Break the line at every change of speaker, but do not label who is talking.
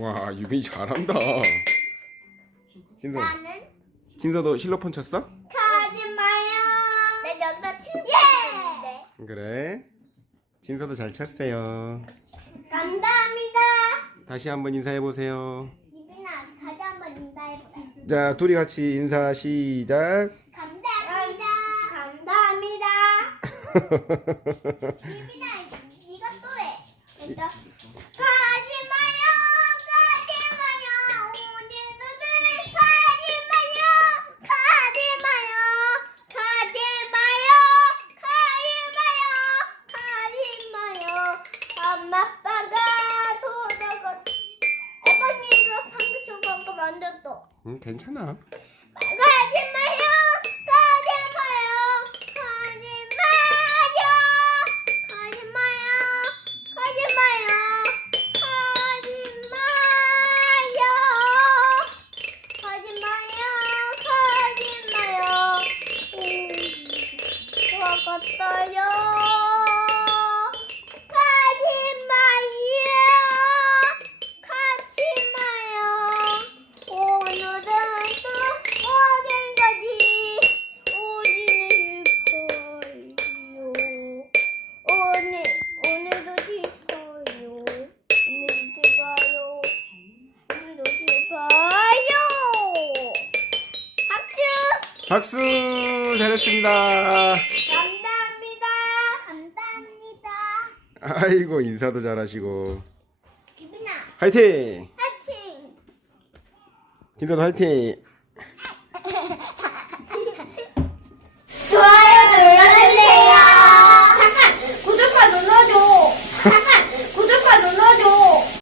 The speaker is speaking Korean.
와, 유빈이 잘한다. 진서,
나는
진서도 실로폰 쳤어?
가지 마요. 내 여기다 예.
그래. 진서도 잘 쳤어요.
감사합니다.
다시 한번 인사해 보세요.
이빈아 다시 한번 인사해보자.
자, 둘이 같이 인사 시작.
감사합니다. 감사합니다. 이빈아 이것도 해. 됐어. 가지 마요. 가지 마요. 우리들을 가지 마요. 가지 마요. 가지 마요. 가지 마요. 가지 마요. 엄마 아빠가 도둑을 애방이가 방금 저거 만졌어.
괜찮아.
가지 마요. 가지 마요. 가지 마요. 가지 마요. 가지 마요. 가지 마요. 가지 마요. 가지 마요. 좋았어요. 가지 마요. 가지 마요. 오늘은 또 어딘가지 오지는 싶어요. 오늘도 싶어요. 오늘도 싶어요. 오늘도 싶어요. 박수!
박수! 잘했습니다.
감사합니다. 감사합니다.
아이고, 인사도 잘하시고.
유빈아,
화이팅!
화이팅!
진서도 화이팅!